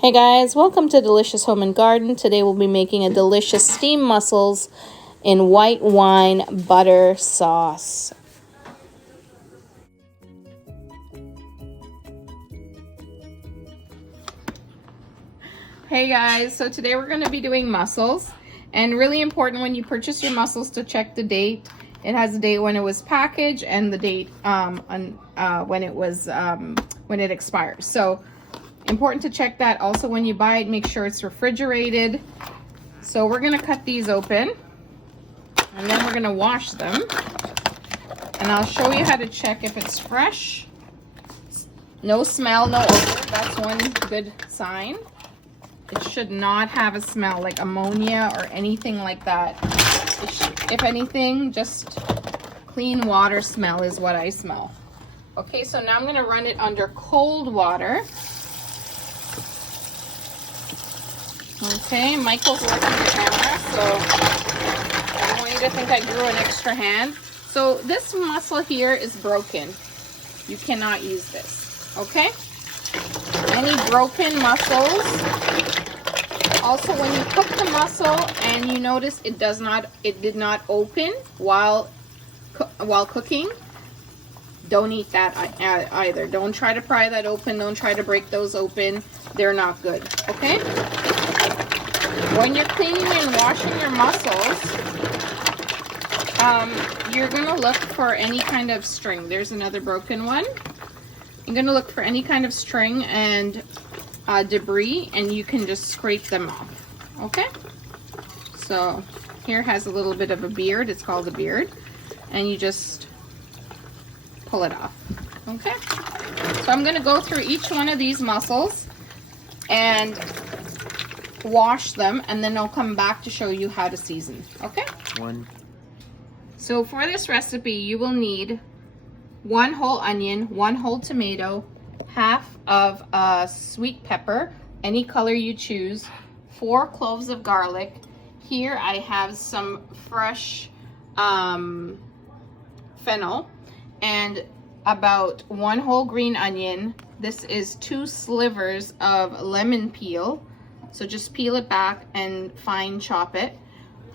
Hey guys, welcome to Delicious Home and Garden. Today we'll be making a delicious steamed mussels in white wine butter sauce. Hey guys, so today we're going to be doing mussels, and really important when you purchase your mussels to check the date. It has the date when it was packaged and the date when it expires. So important to check that. Also, when you buy it, make sure it's refrigerated. So we're going to cut these open and then we're going to wash them, and I'll show you how to check if it's fresh. No smell, no odor. That's one good sign. It should not have a smell like ammonia or anything like that. If anything, just clean water smell is what I smell. Okay, so now I'm going to run it under cold water. Okay, Michael's working the camera, so I don't want you to think I grew an extra hand. So this mussel here is broken. You cannot use this, okay? Any broken mussels. Also, when you cook the mussel and you notice it did not open while cooking, don't eat that either. Don't try to pry that open. Don't try to break those open. They're not good, okay? When you're cleaning and washing your mussels, you're gonna look for any kind of string. There's another broken one. You're gonna look for any kind of string and debris, and you can just scrape them off, okay? So here has a little bit of a beard. It's called a beard, and you just pull it off, okay? So I'm gonna go through each one of these mussels and wash them, and then I'll come back to show you how to season, okay? So for this recipe, you will need 1 whole onion, 1 whole tomato, half of a sweet pepper, any color you choose, 4 cloves of garlic. Here I have some fresh fennel, and about 1 whole green onion. This is 2 slivers of lemon peel. So just peel it back and fine chop it.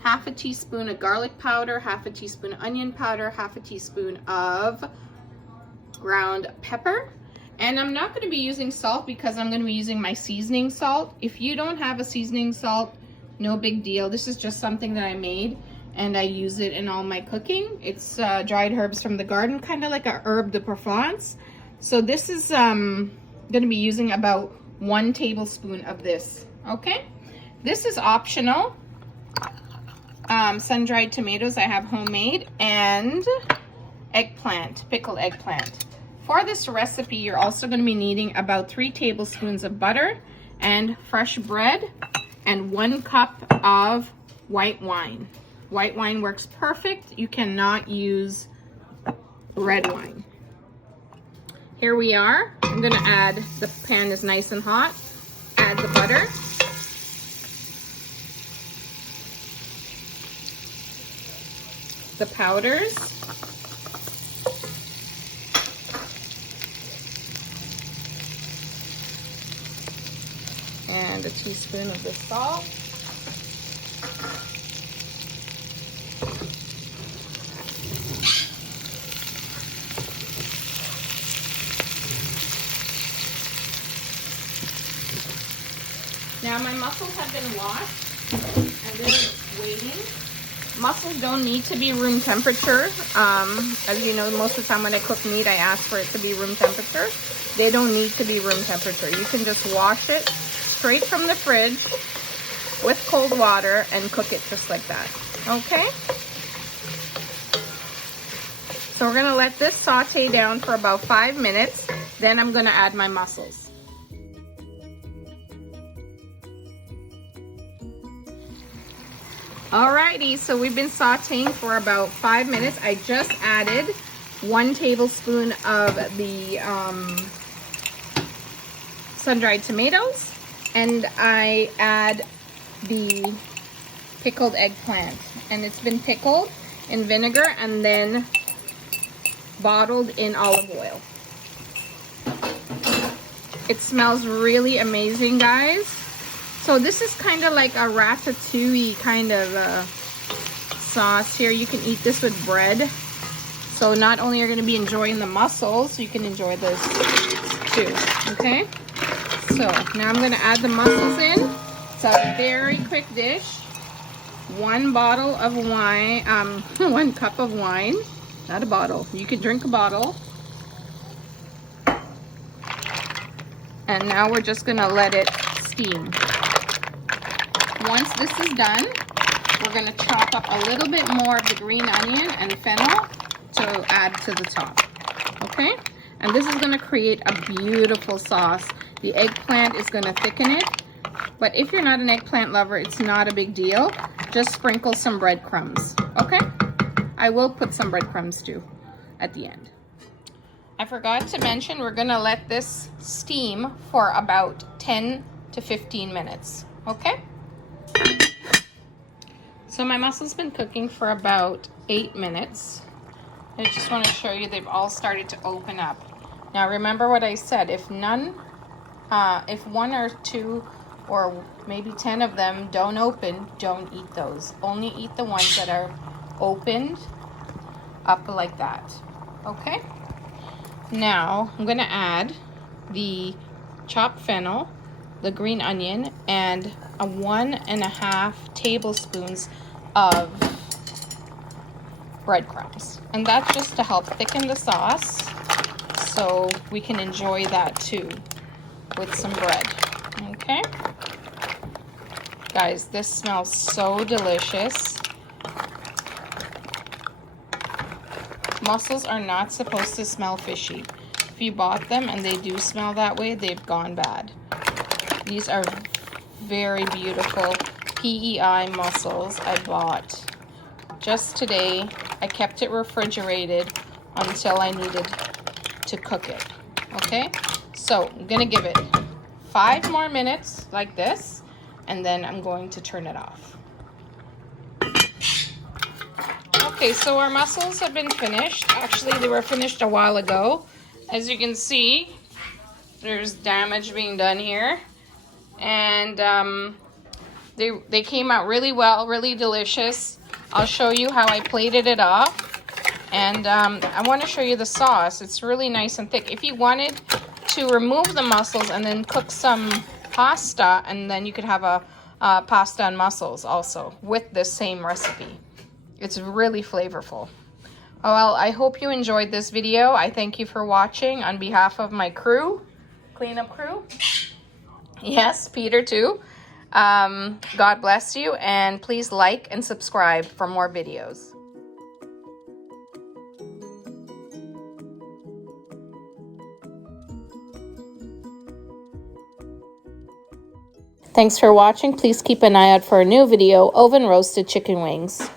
Half a teaspoon of garlic powder, half a teaspoon of onion powder, half a teaspoon of ground pepper. And I'm not going to be using salt because I'm going to be using my seasoning salt. If you don't have a seasoning salt, no big deal. This is just something that I made and I use it in all my cooking. It's dried herbs from the garden, kind of like a herb de Provence. So this is going to be using about 1 tablespoon of this. Okay, this is optional. Sun-dried tomatoes I have homemade, and eggplant, pickled eggplant. For this recipe, you're also going to be needing about 3 tablespoons of butter and fresh bread and 1 cup of white wine. White wine works perfect. You cannot use red wine. Here we are. I'm going to add, the pan is nice and hot. Add the butter. The powders. And a teaspoon of the salt. Now my mussels have been washed and they're waiting. Mussels don't need to be room temperature. As you know, most of the time when I cook meat, I ask for it to be room temperature. They don't need to be room temperature. You can just wash it straight from the fridge with cold water and cook it just like that, okay? So we're gonna let this saute down for about 5 minutes. Then I'm gonna add my mussels. Alrighty, so we've been sauteing for about 5 minutes. I just added 1 tablespoon of the sun-dried tomatoes, and I add the pickled eggplant, and it's been pickled in vinegar and then bottled in olive oil. It smells really amazing, guys. So this is kind of like a ratatouille kind of sauce here. You can eat this with bread. So not only are you going to be enjoying the mussels, you can enjoy this too, okay? So now I'm going to add the mussels in. It's a very quick dish. 1 bottle of wine, 1 cup of wine, not a bottle. You could drink a bottle. And now we're just going to let it steam. Once this is done, we're going to chop up a little bit more of the green onion and fennel to add to the top, okay? And this is going to create a beautiful sauce. The eggplant is going to thicken it, but if you're not an eggplant lover, it's not a big deal. Just sprinkle some breadcrumbs, okay? I will put some breadcrumbs too at the end. I forgot to mention, we're going to let this steam for about 10 to 15 minutes, okay? So my mussel's been cooking for about 8 minutes. I just want to show you they've all started to open up. Now remember what I said, if 1 or 2 or maybe 10 of them don't open, don't eat those. Only eat the ones that are opened up like that, okay? Now I'm going to add the chopped fennel, the green onion, and 1.5 tablespoons of breadcrumbs. And that's just to help thicken the sauce so we can enjoy that too with some bread, okay? Guys, this smells so delicious. Mussels are not supposed to smell fishy. If you bought them and they do smell that way, they've gone bad. These are very beautiful PEI mussels I bought just today. I kept it refrigerated until I needed to cook it, okay? So I'm gonna give it 5 more minutes like this, and then I'm going to turn it off. Okay, so our mussels have been finished. Actually, they were finished a while ago. As you can see, there's damage being done here. And they came out really well, really delicious. I'll show you how I plated it off. And I want to show you the sauce. It's really nice and thick. If you wanted to remove the mussels and then cook some pasta, and then you could have a pasta and mussels also with this same recipe. It's really flavorful. Well, I hope you enjoyed this video. I thank you for watching on behalf of my crew, cleanup crew. Yes, Peter too. God bless you, and please like and subscribe for more videos. Thanks for watching. Please keep an eye out for a new video, oven roasted chicken wings.